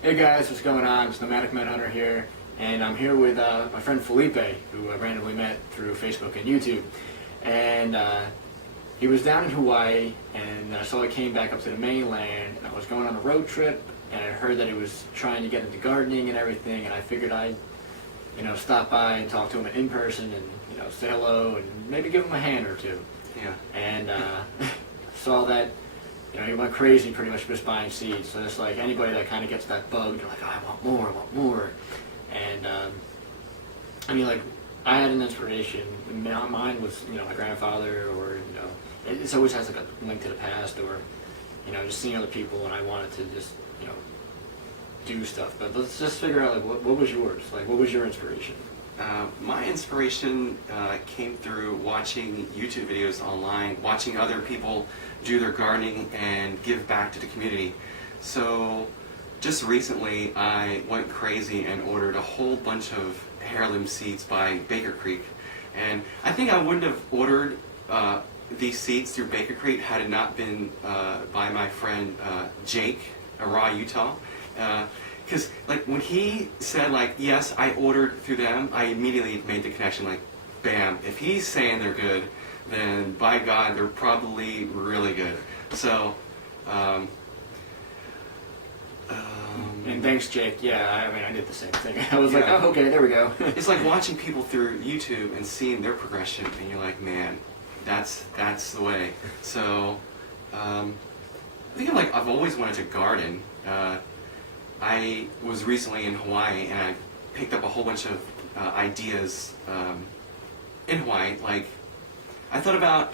Hey guys, what's going on? It's Nomadic Man Hunter here, and I'm here with my friend Felipe, who I randomly met through Facebook and YouTube. And he was down in Hawaii, and so I came back up to the mainland, and I was going on a road trip, and I heard that he was trying to get into gardening and everything, and I figured I'd, stop by and talk to him in person and, say hello and maybe give him a hand or two. Yeah. And saw that, he went crazy pretty much just buying seeds. So it's like anybody that kind of gets that bug, they're like, oh, I want more. And I had an inspiration. Mine was, my grandfather, or, it always has like a link to the past, or, just seeing other people, and I wanted to just, do stuff. But let's just figure out, like, what was yours? Like, what was your inspiration? My inspiration came through watching YouTube videos online, watching other people do their gardening and give back to the community. So just recently I went crazy and ordered a whole bunch of heirloom seeds by Baker Creek. And I think I wouldn't have ordered these seeds through Baker Creek had it not been by my friend Jake, Raw, Utah. Because like when he said like, yes, I ordered through them, I immediately made the connection like, bam, if he's saying they're good, then by God, they're probably really good. So, and thanks, Jake. Yeah, I did the same thing. I was like, oh, okay, there we go. It's like watching people through YouTube and seeing their progression, and you're like, man, that's the way. So, I think I've always wanted to garden. I was recently in Hawaii, and I picked up a whole bunch of ideas in Hawaii. Like, I thought about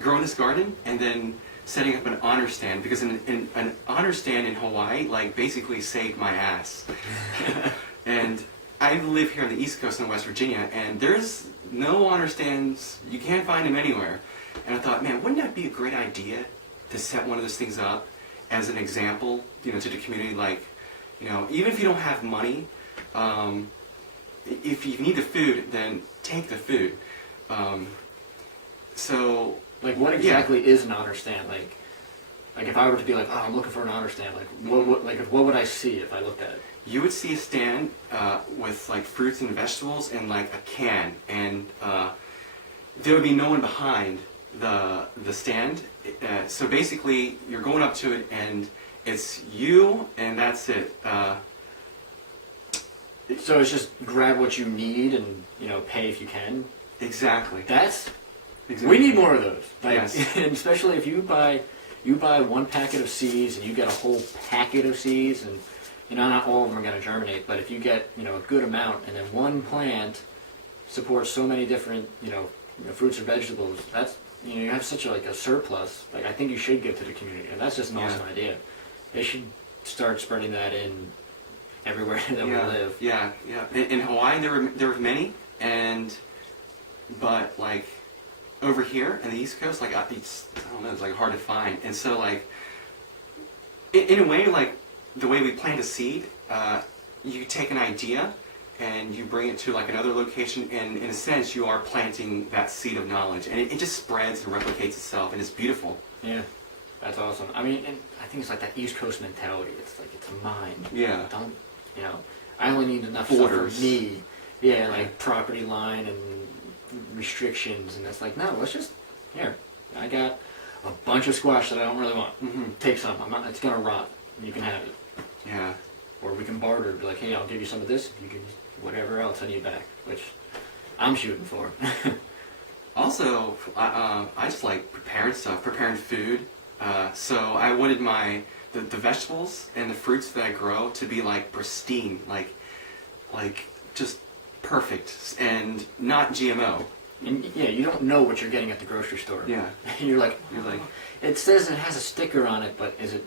growing this garden and then setting up an honor stand, because an honor stand in Hawaii like basically saved my ass. And I live here on the East Coast in West Virginia, and there's no honor stands. You can't find them anywhere. And I thought, man, wouldn't that be a great idea to set one of those things up as an example, to the community? Like, even if you don't have money, if you need the food, then take the food. So, like, what exactly is an honor stand? Like if I were to be like, oh, I'm looking for an honor stand, like, what would I see if I looked at it? You would see a stand with like fruits and vegetables and like a can, and there would be no one behind the stand. So basically, you're going up to it, and it's you, and that's it. So it's just grab what you need and pay if you can. Exactly. We need more of those. Like, yes. And especially if you buy one packet of seeds and you get a whole packet of seeds, and not all of them are going to germinate, but if you get a good amount, and then one plant supports so many different fruits or vegetables, that's you have such a surplus. Like, I think you should give to the community, and that's just an awesome idea. They should start spreading that in everywhere that we live. Yeah. In Hawaii, there were many, but like over here in the East Coast, like I don't know, it's like hard to find. And so like in a way, like the way we plant a seed, you take an idea and you bring it to like another location, and in a sense you are planting that seed of knowledge, and it just spreads and replicates itself, and it's beautiful. Yeah, that's awesome. I mean, and I think it's like that East Coast mentality. It's like, it's mine. Yeah. Don't, I only need enough Borders. stuff for me. Yeah, like property line and restrictions, and it's like, no, let's just, here, I got a bunch of squash that I don't really want. Mm-hmm. Take some. It's gonna rot. You can have it. Yeah. Or we can barter. Be like, hey, I'll give you some of this. You can whatever else I need back, which I'm shooting for. Also, I just like preparing food. So I wanted the vegetables and the fruits that I grow to be like pristine, like just perfect and not GMO. And yeah, you don't know what you're getting at the grocery store. Yeah. You're like, it says it has a sticker on it, but is it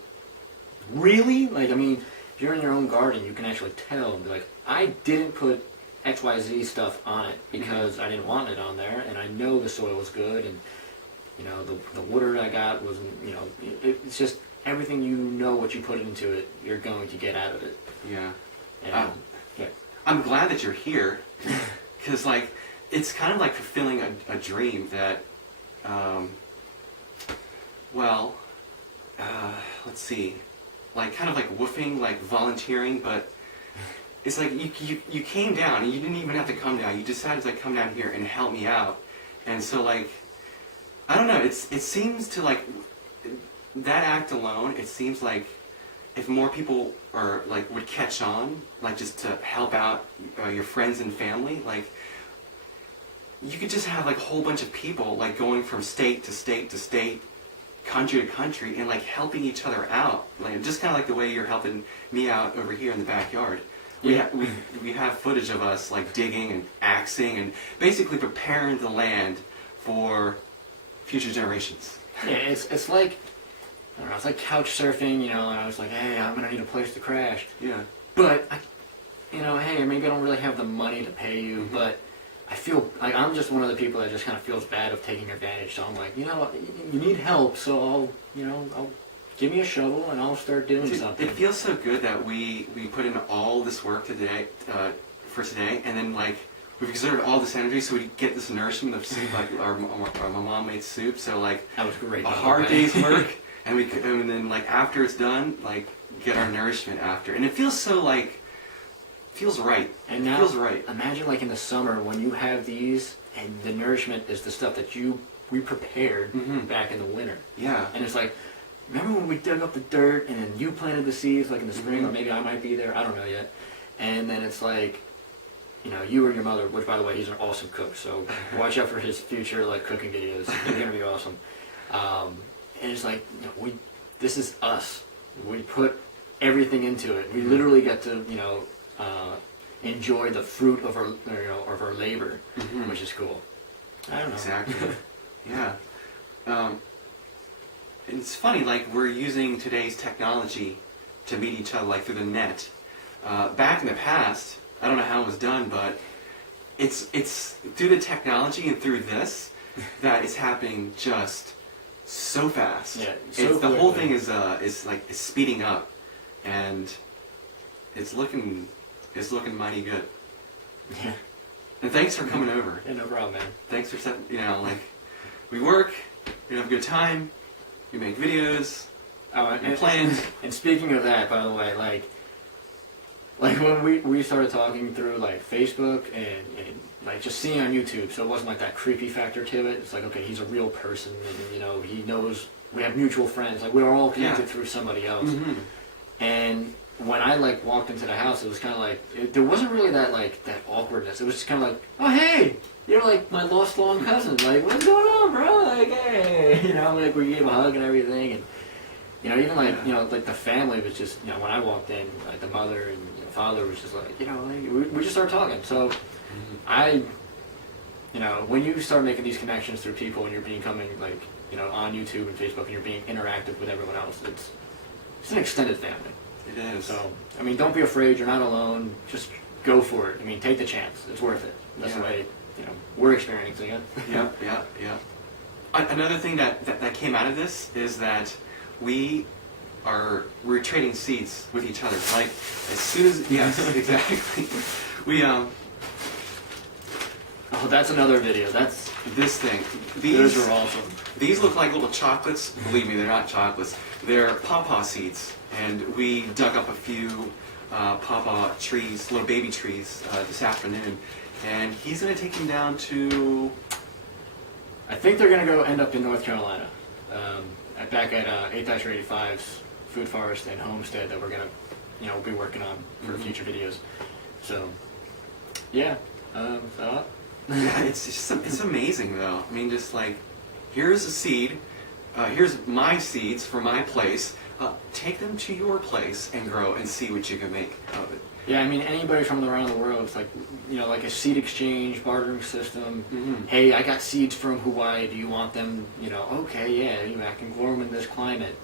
really? Like, I mean, if you're in your own garden, you can actually tell and be like, I didn't put XYZ stuff on it because I didn't want it on there, and I know the soil was good, and the water I got wasn't, it's just everything what you put into it, you're going to get out of it. Yeah. And, I'm glad that you're here, because like it's kind of like fulfilling a dream that, let's see, like kind of like woofing, like volunteering, but it's like you came down and you didn't even have to come down. You decided to like come down here and help me out. And so like, I don't know, it seems to like, that act alone, it seems like if more people are like would catch on, like just to help out your friends and family, like you could just have like a whole bunch of people like going from state to state to state, country to country, and like helping each other out, like just kind of like the way you're helping me out over here in the backyard. We have footage of us like digging and axing and basically preparing the land for future generations. Yeah, it's like, I don't know, it's like couch surfing, you know, and I was like, hey, I'm gonna need a place to crash. Yeah. But you know, hey, maybe I don't really have the money to pay you, but I feel like I'm just one of the people that just kind of feels bad of taking advantage. So I'm like, you know, you need help, so I'll give me a shovel and I'll start doing something. It feels so good that we put in all this work today for today, and then like we've exerted all this energy so we get this nourishment of soup. Like my mom made soup, so like that was great. A hard day's work, and then like after it's done, like get our nourishment after, and it feels so like. Feels right. And now, feels right. Imagine like in the summer when you have these, and the nourishment is the stuff that we prepared back in the winter. Yeah. And it's like, remember when we dug up the dirt and then you planted the seeds like in the spring, or maybe I might be there, I don't know yet. And then it's like, you know, you or your mother, which by the way, he's an awesome cook, so watch out for his future like cooking videos. They're gonna be awesome. And it's like, you know, this is us. We put everything into it. We literally get to, you know, enjoy the fruit of our labor, which is cool. I don't know. Exactly. Yeah. It's funny, like we're using today's technology to meet each other, like through the net. Back in the past, I don't know how it was done, but it's through the technology and through this that it's happening just so fast. Yeah. So the whole thing is like it's speeding up, and it's looking mighty good. Yeah. And thanks for coming over. Yeah, no problem, man. Thanks for setting, you know, like, we work, we have a good time, we make videos, we plan. And speaking of that, by the way, like when we started talking through like Facebook and like just seeing on YouTube, so it wasn't like that creepy factor to it. It's like, okay, he's a real person, and you know, he knows we have mutual friends. Like we're all connected through somebody else. And when I like walked into the house, it was kind of like there wasn't really that awkwardness. It was just kind of like, oh hey, you're like my lost long cousin. Like what's going on, bro? Like hey, you know, like we gave a hug and everything, and you know, even like you know, like the family was just, you know, when I walked in, like the mother and father was just like, you know, like, we just started talking. So you know, when you start making these connections through people and you're becoming like, you know, on YouTube and Facebook and you're being interactive with everyone else, it's an extended family. It is. So, I mean, don't be afraid. You're not alone. Just go for it. I mean, take the chance. It's worth it. That's the way, you know, we're experiencing it. Yeah. Another thing that came out of this is that we're trading seeds with each other. Like, as soon as, yes, exactly. Oh, that's another video. That's this thing. Those are awesome. These look like little chocolates. Believe me, they're not chocolates. They're pawpaw seeds. And we dug up a few pawpaw trees, little baby trees, this afternoon. And he's going to take them down to... I think they're going to go end up in North Carolina. Back at 8-85's Food Forest and Homestead that we're going to, you know, be working on for future videos. So, yeah. Yeah, it's amazing though. I mean, just like, here's a seed, here's my seeds for my place. Take them to your place and grow and see what you can make of it. Yeah, I mean, anybody from around the world, it's like, you know, like a seed exchange, bartering system. Hey, I got seeds from Hawaii. Do you want them? You know, okay, yeah, you know, I can grow them in this climate.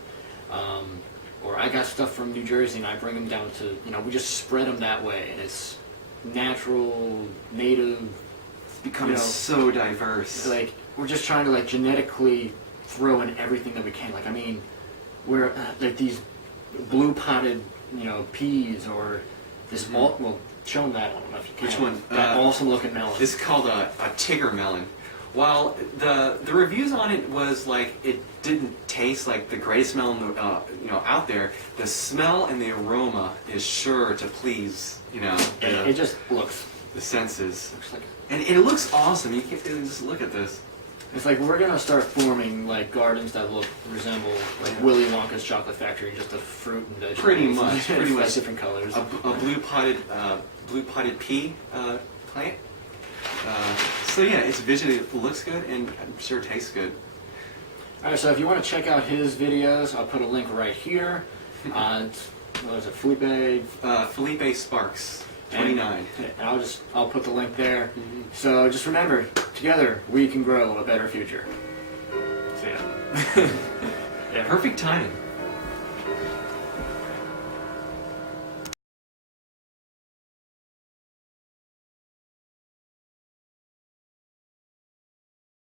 Or I got stuff from New Jersey and I bring them down to, you know, we just spread them that way. And it's natural, native. It's becoming, you know, so diverse. Like, we're just trying to, like, genetically throw in everything that we can. Like, I mean, we're, like, these blue potted, you know, peas or this, well, show them that one. If you can. Which one? That awesome looking melon. This is called a Tigger melon. While the reviews on it was like it didn't taste like the greatest smell in the, out there, the smell and the aroma is sure to please It just looks. the senses. Looks like. And it looks awesome. You can't just look at this. It's like we're gonna start forming like gardens that resemble like Willy Wonka's chocolate factory, just the fruit and vegetables. Pretty much, Like pretty much. different colors. A blue potted pea plant. So yeah, it's visually it looks good and I'm sure it tastes good. All right, so if you want to check out his videos, I'll put a link right here. What was it, Felipe? Felipe Sparks, 29. And I'll put the link there. So just remember, together we can grow a better future. So yeah. Perfect timing.